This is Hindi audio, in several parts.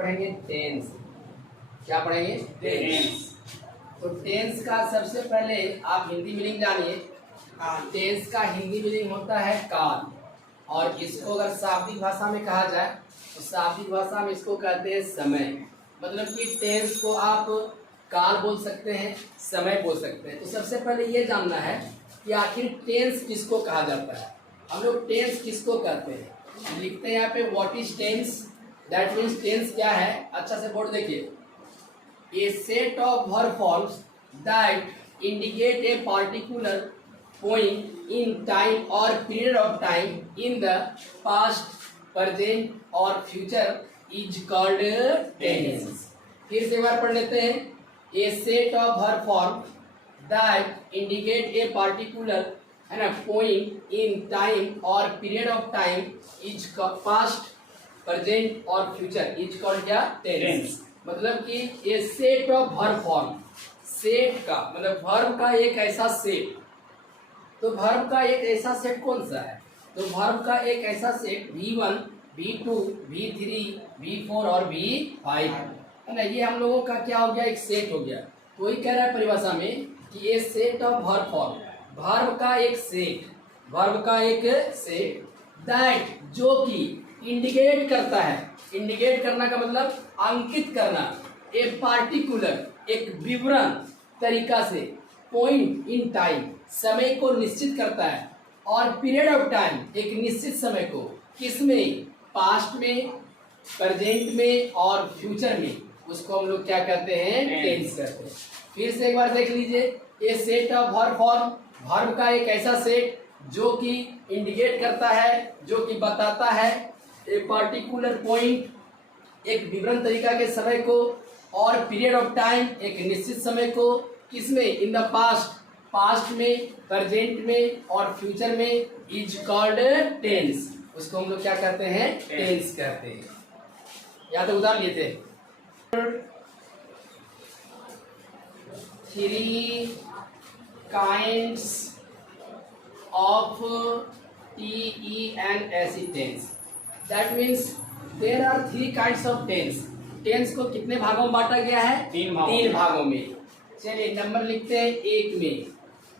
पढ़ेंगे टेंस। क्या पढ़ेंगे? टेंस। तो टेंस का सबसे पहले आप हिंदी मीनिंग जानिए। टेंस का हिंदी मीनिंग होता है काल, और इसको अगर शाब्दिक भाषा में कहा जाए तो शाब्दिक भाषा में इसको कहते हैं समय। मतलब कि टेंस को आप काल बोल सकते हैं, समय बोल सकते हैं। तो सबसे पहले ये जानना है कि आखिर टेंस किसको कहा जाता है। हम लोग टेंस किसको कहते हैं, लिखते हैं यहाँ पे what is tense. That means tense क्या है, अच्छा से बोर्ड देखिए। A set of verb forms that indicate a particular point in time or period of time in the past, present और future is called tense। फिर से एक बार पढ़ लेते हैं। A set of verb form that indicate a particular है ना point in time or period of time is past, present और future is called क्या? tense। मतलब कि a set of verb form, set का मतलब वर्ब का एक ऐसा सेट। तो वर्ब का एक ऐसा सेट कौन सा है? तो वर्ब का एक ऐसा set V1, V2, V3, V4 और V5 है ना। ये हम लोगों का क्या हो गया? एक सेट हो गया। तो वही कह रहा है परिभाषा में कि ये set of verb form, verb का एक सेट, वर्ब का एक सेट दैट जो कि इंडिकेट करता है। इंडिकेट करना का मतलब अंकित करना, ए पार्टिकुलर एक विवरण तरीका से, पॉइंट इन टाइम समय को निश्चित करता है, और पीरियड ऑफ टाइम एक निश्चित समय को, किसमें? पास्ट में, प्रेजेंट में और फ्यूचर में। उसको हम लोग क्या कहते हैं? टेंस कहते हैं। फिर से एक बार देख लीजिए। ये set of verb form, verb का एक ऐसा सेट जो कि इंडिकेट करता है, जो कि बताता है ए पार्टिकुलर पॉइंट एक विवरण तरीका के समय को, और पीरियड ऑफ टाइम एक निश्चित समय को, किसमें? इन द पास्ट, पास्ट में, प्रेजेंट में और फ्यूचर में इज कॉल्ड टेंस। उसको हम लोग क्या कहते हैं? टेंस कहते हैं। या तो उदाहरण लेते हैं। 3 kinds of TENS tense। That means there are 3 kinds of tense। Tense को कितने भागों में बांटा गया है? 3 भागों में। चलिए नंबर लिखते हैं। एक में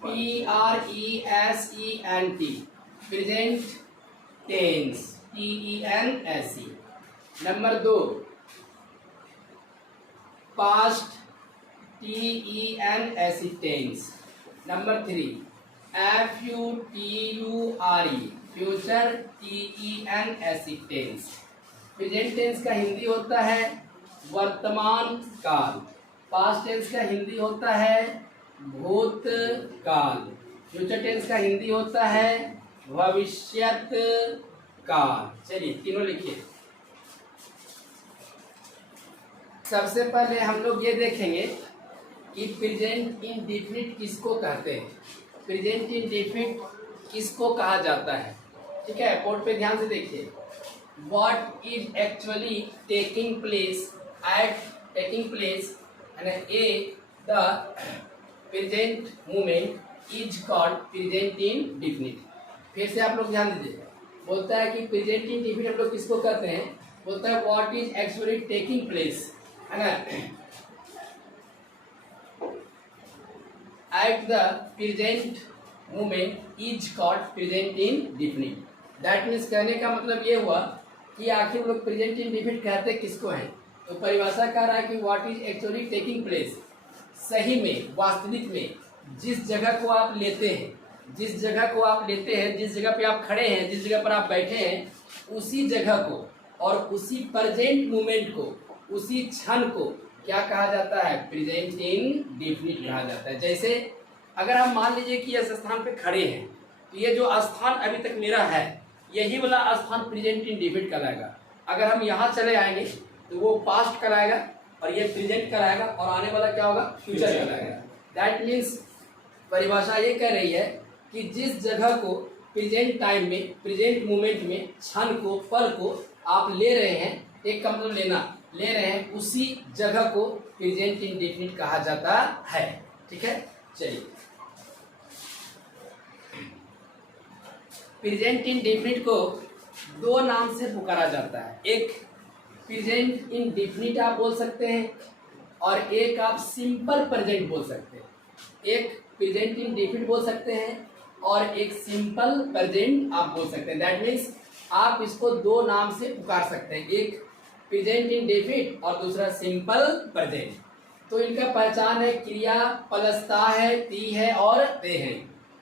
PRESENT present tense, TENSE। Number 2 past, TENSE tense. Number 3 FUTURE future, TENSE tense. Present tense का हिंदी होता है वर्तमान काल, पास्ट टेंस का हिंदी होता है भूतकाल, फ्यूचर टेंस का हिंदी होता है भविष्यत काल। चलिए तीनों लिखिए। सबसे पहले हम लोग ये देखेंगे कि प्रेजेंट इंडेफिनिट किसको कहते हैं। प्रेजेंट इंडेफिनिट किसको कहा जाता है? ठीक है, बोर्ड पे ध्यान से देखिए। What is actually taking place and the present moment is called present indefinite। फिर से आप लोग ध्यान दीजिए। बोलता है कि present indefinite हम लोग किसको कहते हैं? बोलता है what is actually taking place है ना at the present moment is called present indefinite। That means कहने का मतलब ये हुआ कि आखिर लोग प्रेजेंट इंडेफिनिट कहते किसको हैं। तो परिभाषा कह रहा है कि what is actually taking place, सही में, वास्तविक में, जिस जगह को आप लेते हैं, जिस जगह को आप लेते हैं, जिस जगह पे आप खड़े हैं, जिस जगह पर आप बैठे हैं, उसी जगह को और उसी प्रेजेंट मोमेंट को, उसी क्षण को क्या कहा जाता है? प्रेजेंट इंडेफिनिट कहा जाता है। जैसे अगर हम मान लीजिए कि इस स्थान पे खड़े हैं, तो ये जो स्थान अभी तक मेरा है, यही वाला स्थान प्रेजेंट इंडेफिनिट कहलाएगा। अगर हम यहाँ चले आएंगे तो वो पास्ट कहलाएगा, और ये प्रेजेंट कहलाएगा, और आने वाला क्या होगा? फ्यूचर कहलाएगा। दैट मीन्स परिभाषा ये कह रही है कि जिस जगह को प्रेजेंट टाइम में, प्रेजेंट मोमेंट में, क्षण को, पल को आप ले रहे हैं, एक का मतलब लेना, ले रहे हैं, उसी जगह को प्रेजेंट इंडेफिनिट कहा जाता है। ठीक है, चलिए। प्रेजेंट इंडेफिनिट को 2 नाम से पुकारा जाता है। एक प्रेजेंट इंडेफिनिट आप बोल सकते हैं और एक आप सिंपल प्रेजेंट बोल सकते हैं। एक प्रेजेंट इंडेफिनिट बोल सकते हैं और एक सिंपल प्रेजेंट आप बोल सकते हैं। दैट मीन्स आप इसको दो नाम से पुकार सकते हैं, एक प्रेजेंट इंडेफिनिट और दूसरा सिंपल प्रेजेंट। तो इनका पहचान है क्रिया प्लस ता है, ती है और ते है।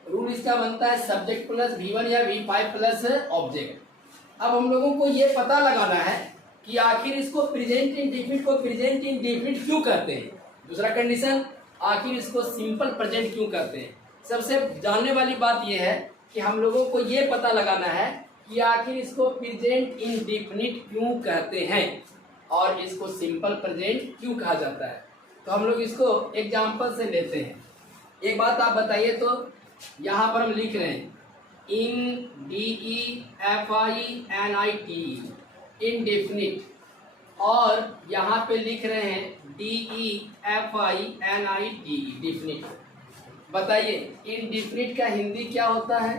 रूल इसका बनता है सब्जेक्ट प्लस V1 या V5 प्लस ऑब्जेक्ट। अब हम लोगों को ये पता लगाना है कि आखिर इसको प्रेजेंट इंडेफिनिट को प्रेजेंट इंडेफिनिट क्यों कहते हैं। दूसरा कंडीशन, आखिर इसको सिंपल प्रेजेंट क्यों कहते हैं। सबसे जानने वाली बात यह है कि हम लोगों को ये पता लगाना है कि आखिर इसको प्रेजेंट इंडेफिनिट क्यों कहते हैं और इसको सिंपल प्रेजेंट क्यों कहा जाता है। तो हम लोग इसको एग्जाम्पल से लेते हैं। एक बात आप बताइए, तो यहाँ पर हम लिख रहे हैं indefinite इंडेफिनिट, और यहाँ पे लिख रहे हैं definite डिफिनिट। बताइए इंडेफिनिट का हिंदी क्या होता है?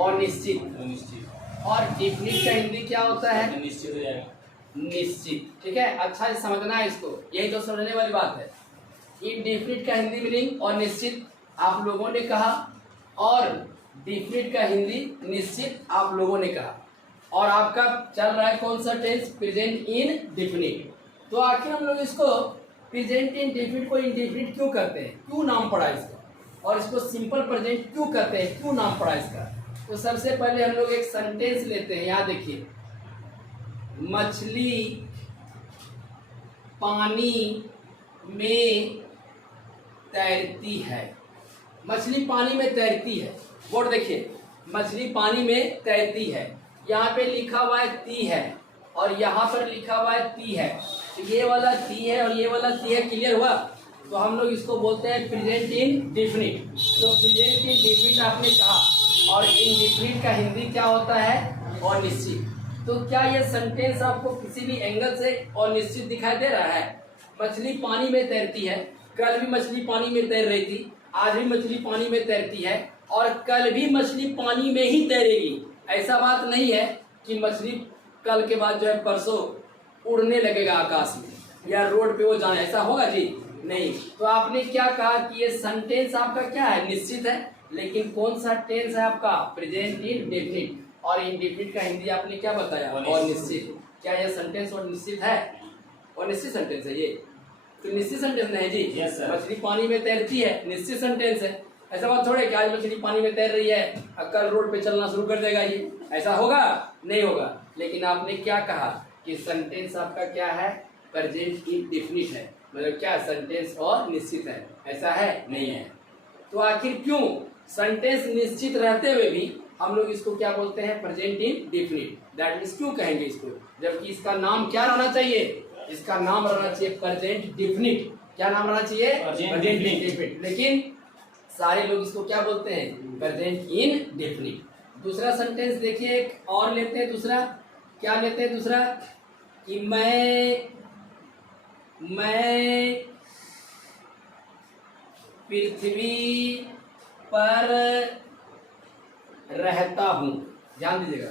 अनिश्चित। और डिफिनिट का हिंदी क्या होता है? निश्चित हो जाएगा। निश्चित। ठीक है, अच्छा से समझना है इसको, यही तो समझने वाली बात है। इंडेफिनिट का हिंदी मीनिंग अनिश्चित आप लोगों ने कहा, और डिफिनिट का हिंदी निश्चित आप लोगों ने कहा, और आपका चल रहा है कौन सा टेंस? Present indefinite. तो आखिर हम लोग इसको प्रेजेंट इंडेफिनिट को इंडेफिनिट क्यों करते हैं, क्यों नाम पड़ा इसका, और इसको सिंपल प्रेजेंट क्यों करते हैं, क्यों नाम पड़ा इसका। तो सबसे पहले हम लोग एक सेंटेंस लेते हैं। यहाँ देखिए, मछली पानी में तैरती है। मछली पानी में तैरती है, बोर्ड देखिए, मछली पानी में तैरती है। यहाँ पे लिखा हुआ है ती है और यहाँ पर लिखा हुआ है ती है। तो ये वाला ती है और ये वाला ती है, क्लियर हुआ। तो हम लोग इसको बोलते हैं प्रेजेंट इंडेफिनिट। तो प्रेजेंट इंडेफिनिट आपने कहा, और इंडेफिनिट का हिंदी क्या होता है? अनिश्चित। तो क्या ये सेंटेंस आपको किसी भी एंगल से अनिश्चित दिखाई दे रहा है? मछली पानी में तैरती है, कल भी मछली पानी में तैर रही थी, आज भी मछली पानी में तैरती है, और कल भी मछली पानी में ही तैरेगी। ऐसा बात नहीं है कि मछली कल के बाद जो है परसों उड़ने लगेगा आकाश में या रोड पे वो जाए, ऐसा होगा जी? नहीं। तो आपने क्या कहा कि ये सेंटेंस आपका क्या है? निश्चित है। लेकिन कौन सा टेंस है आपका? Present indefinite. और इंडेफिनिट का हिंदी आपने क्या बताया? अनिश्चित। क्या यह सेंटेंस और निश्चित है? और निश्चित सेंटेंस है ये? तो निश्चित सेंटेंस नहीं जी। yes, मछली पानी में तैरती है, निश्चित सेंटेंस है। ऐसा बात थोड़े कि आज मछली पानी में तैर रही है और कल रोड पे चलना शुरू कर देगा, ये ऐसा होगा? नहीं होगा। लेकिन आपने क्या कहा कि सेंटेंस आपका क्या है? प्रेजेंट इंडेफिनिट है। मतलब क्या? सेंटेंस और निश्चित है। ऐसा है? नहीं है। तो आखिर क्यों सेंटेंस निश्चित रहते हुए भी हम लोग इसको क्या बोलते हैं? Present indefinite. दैट मीन्स क्यों कहेंगे इसको, जबकि इसका नाम क्या रहना चाहिए? इसका नाम रहना चाहिए प्रेजेंट डेफिनिट। क्या नाम रहना चाहिए? Present indefinite. लेकिन सारे लोग इसको क्या बोलते हैं? Present indefinite. दूसरा सेंटेंस देखिए, एक और लेते हैं। दूसरा क्या लेते हैं? दूसरा कि मैं पृथ्वी पर रहता हूँ। ध्यान दीजिएगा,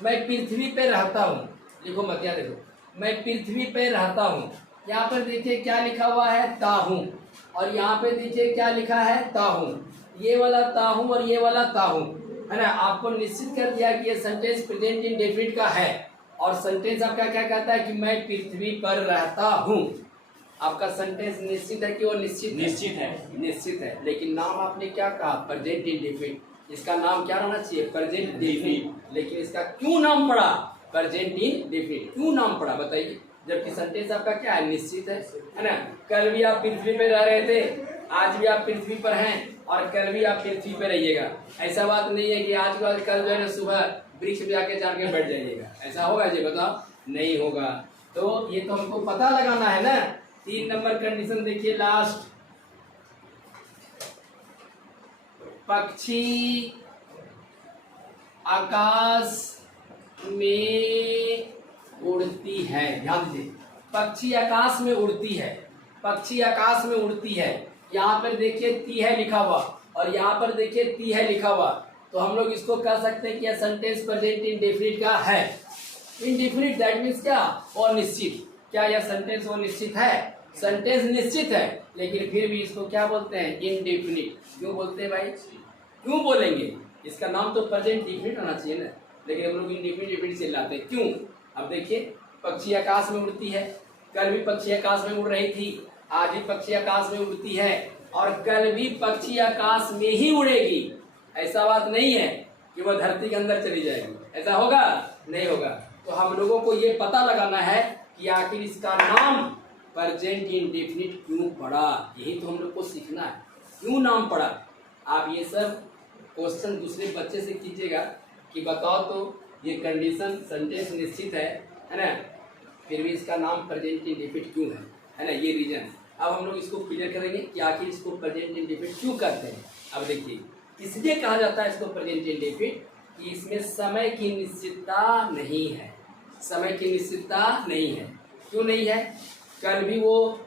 मैं पृथ्वी पे रहता हूँ। लिखो मत, यहाँ देखो, मैं पृथ्वी पे रहता हूँ। यहाँ पर देखिए क्या लिखा हुआ है? ताहूँ। और यहाँ पे देखिए क्या लिखा है? ताहूँ। ये वाला ताहूँ और ये वाला ताहूँ, है ना। आपको निश्चित कर दिया कि ये सेंटेंस प्रेजेंट इंडेफिनिट का है। और सेंटेंस आपका क्या कहता है? कि मैं पृथ्वी पर रहता हूँ। आपका सेंटेंस निश्चित है कि वो निश्चित है? निश्चित है। लेकिन नाम आपने क्या कहा? Present indefinite. इसका नाम क्या रहना चाहिए? Present definite. लेकिन इसका क्यों नाम पड़ा प्रेजेंट इंडेफिनिट? क्यों नाम पड़ा बताइए, जबकि सेंटेंस आपका क्या है? निश्चित है ना। कल भी आप पृथ्वी पे रह रहे थे, आज भी आप पृथ्वी पर हैं, और कल भी आप पृथ्वी पे रहिएगा। ऐसा बात नहीं है कि आज के बाद कल जो है ना सुबह वृक्ष पे आके चढ़ के बैठ जाइएगा। ऐसा होगा जी? बताओ, नहीं होगा। तो ये तो हमको पता लगाना है ना। 3 नंबर कंडीशन देखिए, लास्ट, पक्षी आकाश में उड़ती है। ध्यान दीजिए, पक्षी आकाश में उड़ती है। पक्षी आकाश में उड़ती है। यहाँ पर देखिए ती है लिखा हुआ, और यहाँ पर देखिए ती है लिखा हुआ। तो हम लोग इसको कह सकते हैं कि यह सेंटेंस प्रेजेंट इंडेफिनिट का है। इंडिफिनिट दैट मीन्स क्या, अनिश्चित। क्या यह सेंटेंस अनिश्चित है? सेंटेंस निश्चित है, लेकिन फिर भी इसको क्या बोलते हैं, इंडेफिनिट। क्यों बोलते हैं भाई, क्यों बोलेंगे? इसका नाम तो प्रेजेंट डिफिनिट होना चाहिए ना, लेकिन हम लोग इंडेफिनिट से लाते हैं। क्यों? अब देखिए, पक्षी आकाश में उड़ती है, कल भी पक्षी आकाश में उड़ रही थी, आज भी पक्षी आकाश में उड़ती है, और कल भी पक्षी आकाश में ही उड़ेगी। ऐसा बात नहीं है कि वह धरती के अंदर चली जाएगी, ऐसा होगा? नहीं होगा। तो हम लोगों को ये पता लगाना है कि आखिर इसका नाम प्रेजेंट इंडेफिनिट क्यों पड़ा, यही तो हम लोग को सीखना है, क्यों नाम पड़ा। आप ये सब क्वेश्चन दूसरे बच्चे से कीजिएगा कि बताओ तो ये कंडीशन सेंटेंस निश्चित है ना, फिर भी इसका नाम प्रेजेंट इंडेफिनिट क्यों है ना, ये रीजन। अब हम लोग इसको क्लियर करेंगे कि आखिर इसको प्रेजेंट इंडेफिनिट क्यों करते हैं। अब देखिए, इसलिए कहा जाता है इसको प्रेजेंट इंडेफिनिट कि इसमें समय की निश्चितता नहीं है, समय की निश्चितता नहीं है। क्यों नहीं है? कल भी वो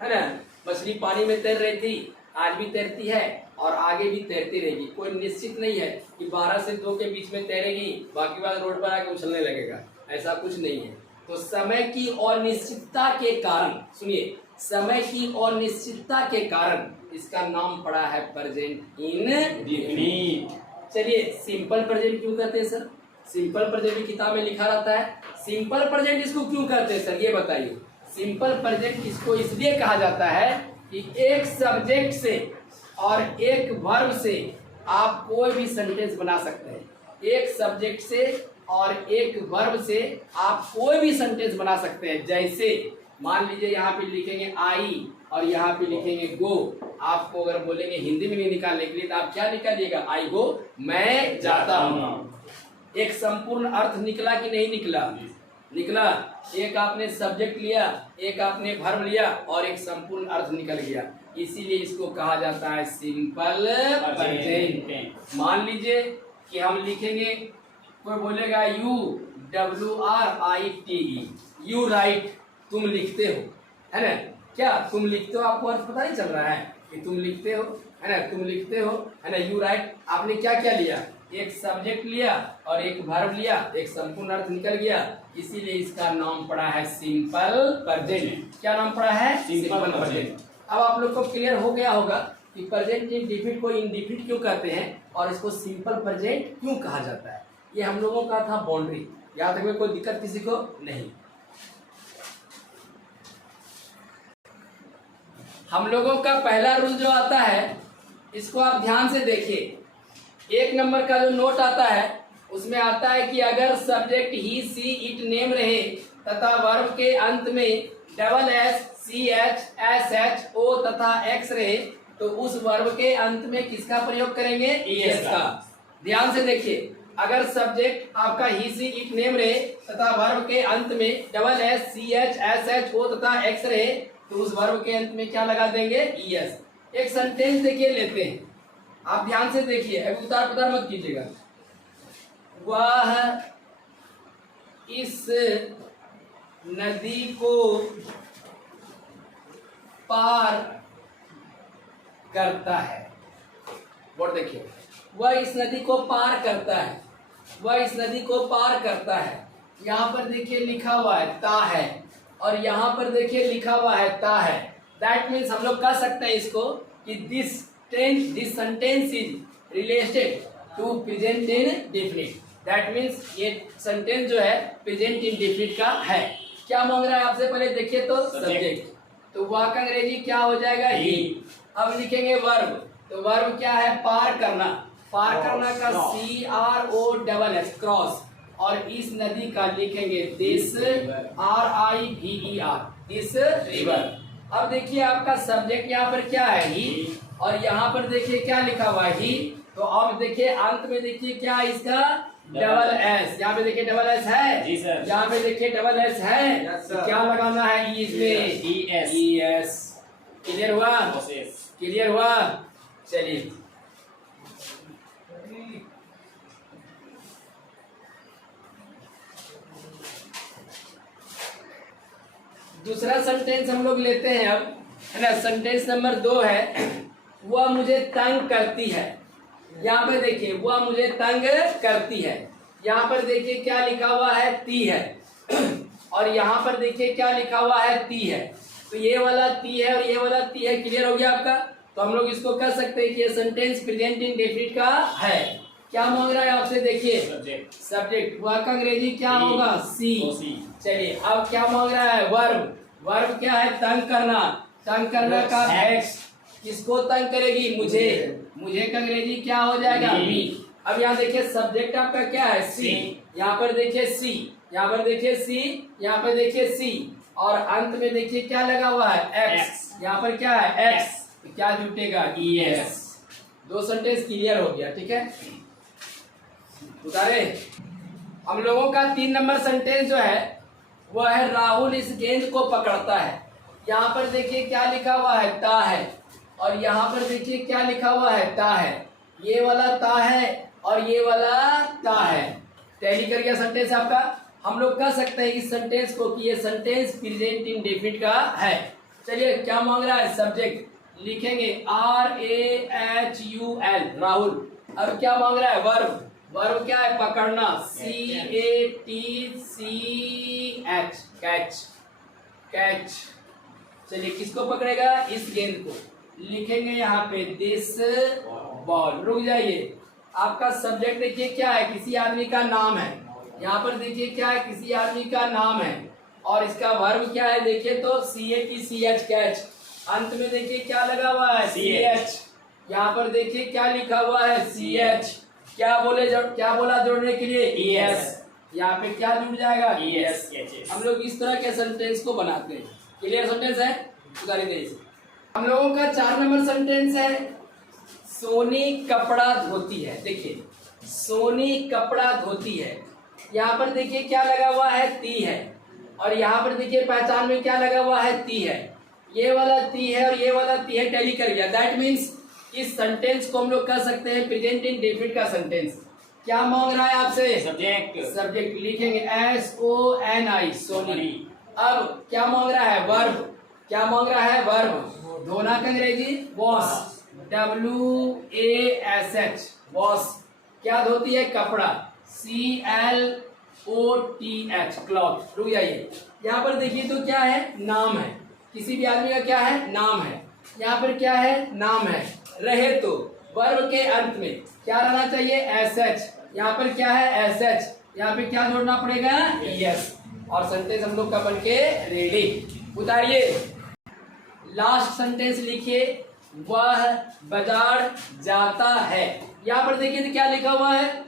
है ना मछली पानी में तैर रही थी, आज भी तैरती है और आगे भी तैरती रहेगी। कोई निश्चित नहीं है कि 12 से 2 के बीच में तैरेगी, बाकी बात रोड पर आके उछलने लगेगा, ऐसा कुछ नहीं है। तो समय की अनिश्चितता के कारण, सुनिए, समय की अनिश्चितता के कारण इसका नाम पड़ा है प्रेजेंट इंडेफिनिट। चलिए, सिंपल प्रेजेंट क्यों कहते हैं सर? सिंपल प्रेजेंट भी किताब में लिखा रहता है। सिंपल प्रेजेंट इसको क्यों कहते हैं सर, ये बताइए। सिंपल प्रेजेंट इसको इसलिए कहा जाता है कि एक सब्जेक्ट से और एक वर्ब से आप कोई भी सेंटेंस बना सकते हैं। एक सब्जेक्ट से और एक वर्ब से आप कोई भी सेंटेंस बना सकते हैं। जैसे मान लीजिए यहाँ पे लिखेंगे आई और यहाँ पे लिखेंगे गो। आपको अगर बोलेंगे हिंदी में नहीं निकालने के लिए तो आप क्या निकालिएगा, आई गो, मैं जाता हूँ। एक संपूर्ण अर्थ निकला कि नहीं निकला? निकला। एक आपने सब्जेक्ट लिया, एक आपने वर्ब लिया और एक संपूर्ण अर्थ निकल गया। इसीलिए इसको कहा जाता है सिंपल प्रेजेंट। मान लीजिए कि हम लिखेंगे, कोई बोलेगा UWRITE, यू राइट, तुम लिखते हो, है ना। क्या तुम लिखते हो? आपको अर्थ पता नहीं चल रहा है कि तुम लिखते हो, है ना, तुम लिखते हो, है ना, यू राइट। आपने क्या क्या लिया? एक सब्जेक्ट लिया और एक वर्ब लिया, एक संपूर्ण अर्थ निकल गया। इसीलिए इसका नाम पड़ा है सिंपल प्रेजेंट। क्या नाम पड़ा है? Simple present. अब आप लोग को क्लियर हो गया होगा कि प्रेजेंट इंडेफिनिट को इंडेफिनिट क्यों कहते हैं और इसको सिंपल प्रेजेंट क्यों कहा जाता है। ये हम लोगों का था बाउंड्री। याद रखिए, कोई दिक्कत किसी को नहीं। हम लोगों का पहला रूल जो आता है, इसको आप ध्यान से देखिए। 1 नंबर का जो नोट आता है उसमें आता है कि अगर subject he, she, it, name रहे तथा वर्ब के अंत में double s, c h, s h, o तथा एक्स रहे तो उस वर्ब के अंत में किसका प्रयोग करेंगे? एस का। ध्यान से देखिए, अगर सब्जेक्ट आपका ही, सी, इट, नेम रहे तथा वर्ब के अंत में double s, c h, s h, o तथा एक्स रहे तो उस वर्ब के अंत में क्या लगा देंगे? एस। एक सेंटेंस देखिए लेते हैं, आप ध्यान से देखिए, अभी उतार पतार मत कीजिएगा। वह इस नदी को पार करता है। वर्ड देखिए, वह इस नदी को पार करता है, वह इस नदी को पार करता है। यहाँ पर देखिए लिखा हुआ है ता है और यहाँ पर देखिए लिखा हुआ है ता है। दैट मीन्स हम लोग कह सकते हैं इसको कि this sentence is related to present indefinite. That means ये सेंटेंस जो है प्रेजेंट इंडेफिनिट का है। क्या मांग रहा है आपसे? पहले देखिए तो सब्जेक्ट, तो वह का अंग्रेजी क्या हो जाएगा? ही। अब लिखेंगे वर्ब, तो वर्ब क्या है? पार करना। पार करना का CROSS, क्रॉस। और इस नदी का लिखेंगे दिस, RIVER, दिस रिवर। अब देखिए आपका सब्जेक्ट यहाँ पर क्या है? ही। और यहाँ पर देखिए क्या लिखा हुआ है? ही। तो अब देखिए अंत में देखिए क्या है इसका? Double S. यहाँ पे देखिए डबल एस है जी सर, यहाँ पे देखिए डबल एस है। तो क्या लगाना है? इसमें ES। क्लियर हुआ? क्लियर हुआ? चलिए, दूसरा सेंटेंस हम लोग लेते हैं अब, है ना। सेंटेंस नंबर 2 है, वह मुझे तंग करती है। यहाँ पे देखिए, वह मुझे तंग करती है। यहाँ पर देखिए क्या लिखा हुआ है, ती है और यहाँ पर देखिए क्या लिखा हुआ है, ती है। तो ये वाला ती है और ये वाला ती है। क्लियर हो गया आपका? तो हम लोग इसको कह सकते हैं कि ये सेंटेंस प्रेजेंट इंडेफिनिट का है। क्या मांग रहा है आपसे? देखिए सब्जेक्ट, वह का अंग्रेजी क्या होगा? सी। चलिए अब क्या मांग रहा है? वर्ब। वर्ब क्या है? तंग करना। तंग करना का एक्स। किसको तंग करेगी? मुझे। मुझे का अंग्रेजी क्या हो जाएगा? मी। अब यहाँ देखिए सब्जेक्ट आपका क्या है? सी। यहाँ पर देखिए सी, यहाँ पर देखिए सी, यहाँ पर देखिए सी और अंत में देखिए क्या लगा हुआ है? एक्स। यहाँ पर क्या है? एक्स। क्या जुटेगा? ES। दो सेंटेंस क्लियर हो गया। ठीक है, उतारे। हम लोगों का 3 नंबर सेंटेंस जो है वह है राहुल इस गेंद को पकड़ता है। यहाँ पर देखिए क्या लिखा हुआ है? ता है। और यहाँ पर देखिए क्या लिखा हुआ है? ता है। ये वाला ता है और ये वाला ता है। टैली कर गया सेंटेंस आपका। हम लोग कह सकते हैं इस सेंटेंस को कि ये सेंटेंस प्रेजेंट इंडेफिनिट का है। चलिए क्या मांग रहा है? सब्जेक्ट लिखेंगे RAHUL, राहुल। अब क्या मांग रहा है? वर्ब। वर्ब क्या है? पकड़ना, CATCH, कैच। कैच। चलिए किसको पकड़ेगा? इस गेंद को। लिखेंगे यहाँ पे दिस बॉल। रुक जाइए, आपका सब्जेक्ट देखिए क्या है? किसी आदमी का नाम है। यहाँ पर देखिए क्या है? किसी आदमी का नाम है। और इसका वर्ब क्या है? देखिए तो CATCH, कैच। अंत में देखिए क्या लगा हुआ है? CH। यहाँ पर देखिए क्या लिखा हुआ है? CH। क्या बोला जोड़ने के लिए? ES। यहाँ पे क्या जुड़ जाएगा? ES। हम लोग इस तरह के सेंटेंस को बनाते हैं। क्लियर सेंटेंस है? उतारी दे इसे। हम लोगों का 4 नंबर सेंटेंस है सोनी कपड़ा धोती है। देखिए सोनी कपड़ा धोती है। यहाँ पर देखिए क्या लगा हुआ है? ती है। और यहाँ पर देखिए पहचान में क्या लगा हुआ है? ती है। ये वाला ती है और ये वाला ती है, टैली कर गया। दैट मीन्स इस सेंटेंस को हम लोग कह सकते हैं प्रेजेंट इंडेफिनिट का सेंटेंस। क्या मांग रहा है आपसे? सब्जेक्ट। सब्जेक्ट लिखेंगे SONI, सोनी। अब क्या मांग रहा है? वर्ब। क्या मांग रहा है? वर्ब। धोना का अंग्रेजी वॉश, WASH, वॉश। क्या धोती है? कपड़ा, CLOTH, क्लॉथ। रुक जाइए, यहाँ पर देखिए तो क्या है? नाम है। किसी भी आदमी का क्या है? नाम है। यहाँ पर क्या है? नाम है। रहे तो वर्ब के अंत में क्या रहना चाहिए? SH। यहाँ पर क्या है? SH। यहाँ पे क्या जोड़ना पड़ेगा? ES। और सेंटेंस हम लोग का बन के रेडी। उतारिए। लास्ट सेंटेंस लिखिए, वह बाजार जाता है। यहाँ पर देखिए तो क्या लिखा हुआ है?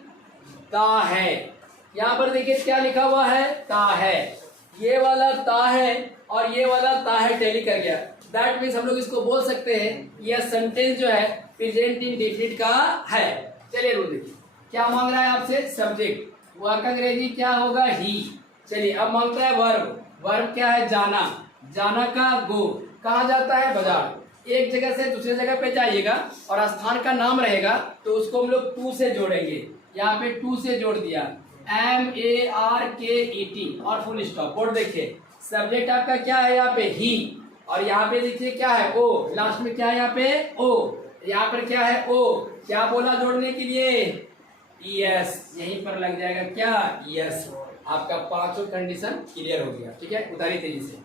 ता है। यहाँ पर देखिए क्या लिखा हुआ है? ता है। ये वाला ता है और ये वाला ता है, टैली कर गया। दैट मीन्स हम लोग इसको बोल सकते हैं यह सेंटेंस जो है प्रेजेंट इंडेफिनिट का है। चलिए रूल देखिए क्या मांग रहा है आपसे? सब्जेक्ट। वह का अंग्रेजी क्या होगा? ही। चलिए अब मांगता है वर्ब। वर्ब क्या है? जाना। जाना का गो। कहाँ जाता है? बाजार। एक जगह से दूसरे जगह पे जाइएगा और स्थान का नाम रहेगा तो उसको हम लोग टू से जोड़ेंगे। यहाँ पे टू से जोड़ दिया, MARKET और फुल स्टॉप। बोर्ड देखिए सब्जेक्ट आपका क्या है? यहाँ पे ही। और यहाँ पे देखिए क्या है? ओ। लास्ट में क्या है? यहाँ पे ओ। यहाँ पर क्या है? ओ। क्या बोला जोड़ने के लिए? ES। यहीं पर लग जाएगा क्या? ES। आपका 5 कंडीशन क्लियर हो गया। ठीक है, उतारी तेजी से।